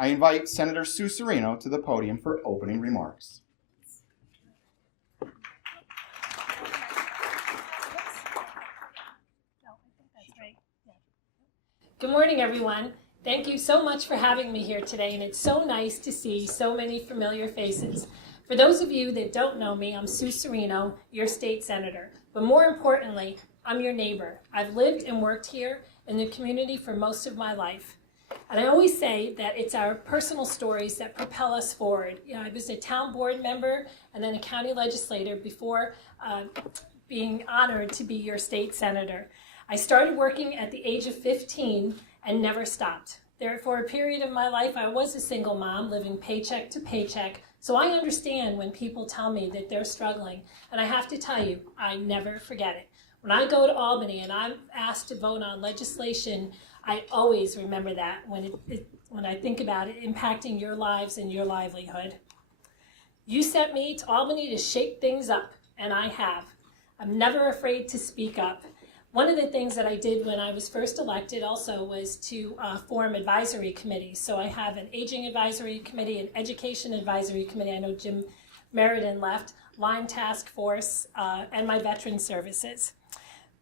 I invite Senator Sue Serino to the podium for opening remarks. Good morning, everyone. Thank you so much for having me here today, and it's so nice to see so many familiar faces. For those of you that don't know me, I'm Sue Serino, your state senator. But more importantly, I'm your neighbor. I've lived and worked here in the community for most of my life. And I always say that it's our personal stories that propel us forward. You know, I was a town board member and then a county legislator before being honored to be your state senator. I started working at the age of 15 and never stopped. For a period of my life, I was a single mom living paycheck to paycheck. So I understand when people tell me that they're struggling. And I have to tell you, I never forget it. When I go to Albany and I'm asked to vote on legislation, I always remember that when I think about it impacting your lives and your livelihood. You sent me to Albany to shake things up, and I have. I'm never afraid to speak up. One of the things that I did when I was first elected also was to form advisory committees. So I have an aging advisory committee, an education advisory committee. I know Jim Meriden left, Lyme Task Force, and my veteran services.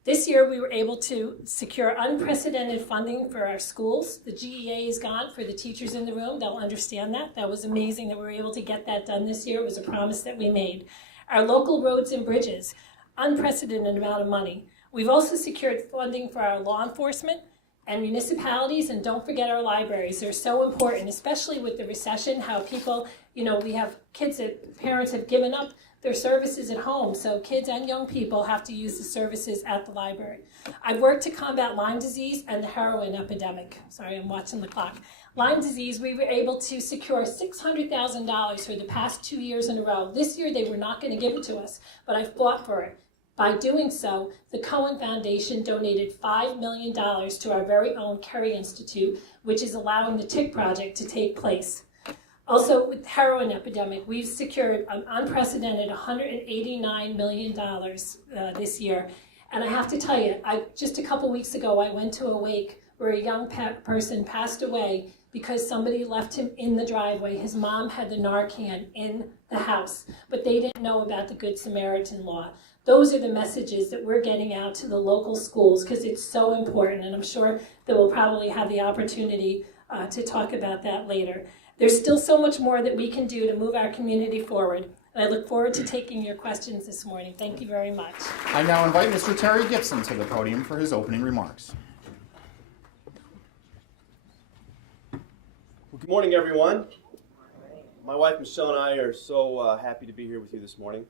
This year we were able to secure unprecedented funding for our schools. The GEA is gone for the teachers in the room. They'll understand that. That was amazing that we were able to get that done this year. It was a promise that we made. Our local roads and bridges, unprecedented amount of money. We've also secured funding for our law enforcement and municipalities, and don't forget our libraries. They're so important, especially with the recession, how people, we have kids that parents have given up their services at home, so kids and young people have to use the services at the library. I've worked to combat Lyme disease and the heroin epidemic. Sorry, I'm watching the clock. Lyme disease, we were able to secure $600,000 for the past 2 years in a row. This year, they were not going to give it to us, but I fought for it. By doing so, the Cohen Foundation donated $5 million to our very own Kerry Institute, which is allowing the TIC project to take place. Also, with the heroin epidemic, we've secured an unprecedented $189 million this year. And I have to tell you, just a couple weeks ago, I went to a wake where a young person passed away because somebody left him in the driveway. His mom had the Narcan in the house, but they didn't know about the Good Samaritan law. Those are the messages that we're getting out to the local schools because it's so important, and I'm sure that we'll probably have the opportunity to talk about that later. There's still so much more that we can do to move our community forward, and I look forward to taking your questions this morning. Thank you very much. I now invite Mr. Terry Gipson to the podium for his opening remarks. Well, good morning, everyone. My wife Michelle and I are so happy to be here with you this morning.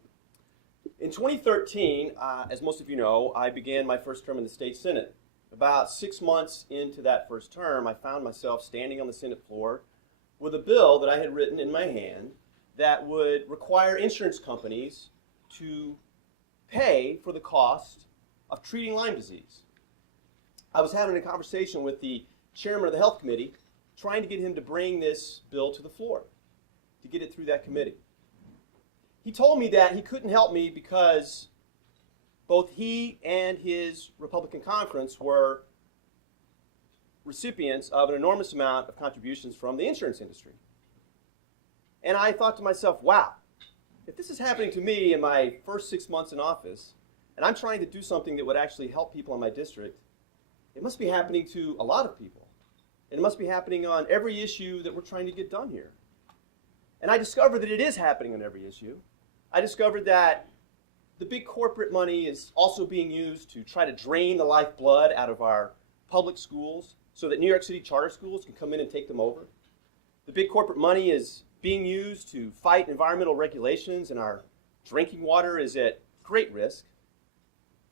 In 2013, as most of you know, I began my first term in the state Senate. About 6 months into that first term, I found myself standing on the Senate floor with a bill that I had written in my hand that would require insurance companies to pay for the cost of treating Lyme disease. I was having a conversation with the chairman of the Health Committee, trying to get him to bring this bill to the floor, to get it through that committee. He told me that he couldn't help me because both he and his Republican conference were recipients of an enormous amount of contributions from the insurance industry. And I thought to myself, wow, if this is happening to me in my first 6 months in office, and I'm trying to do something that would actually help people in my district, it must be happening to a lot of people. And it must be happening on every issue that we're trying to get done here. And I discovered that it is happening on every issue. I discovered that the big corporate money is also being used to try to drain the lifeblood out of our public schools so that New York City charter schools can come in and take them over. The big corporate money is being used to fight environmental regulations, and our drinking water is at great risk.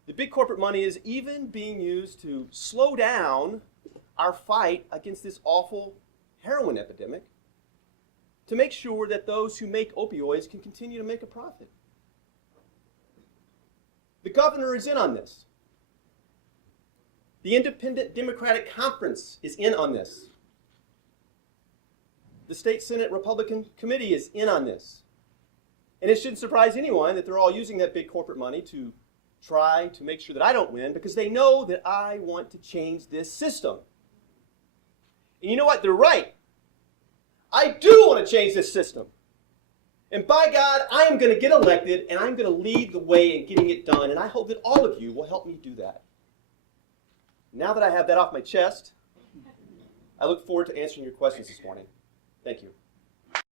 The big corporate money is even being used to slow down our fight against this awful heroin epidemic, to make sure that those who make opioids can continue to make a profit. The governor is in on this. The Independent Democratic Conference is in on this. The State Senate Republican Committee is in on this. And it shouldn't surprise anyone that they're all using that big corporate money to try to make sure that I don't win, because they know that I want to change this system. And you know what? They're right. I do want to change this system. And by God, I am going to get elected, and I'm going to lead the way in getting it done, and I hope that all of you will help me do that. Now that I have that off my chest, I look forward to answering your questions this morning. Thank you.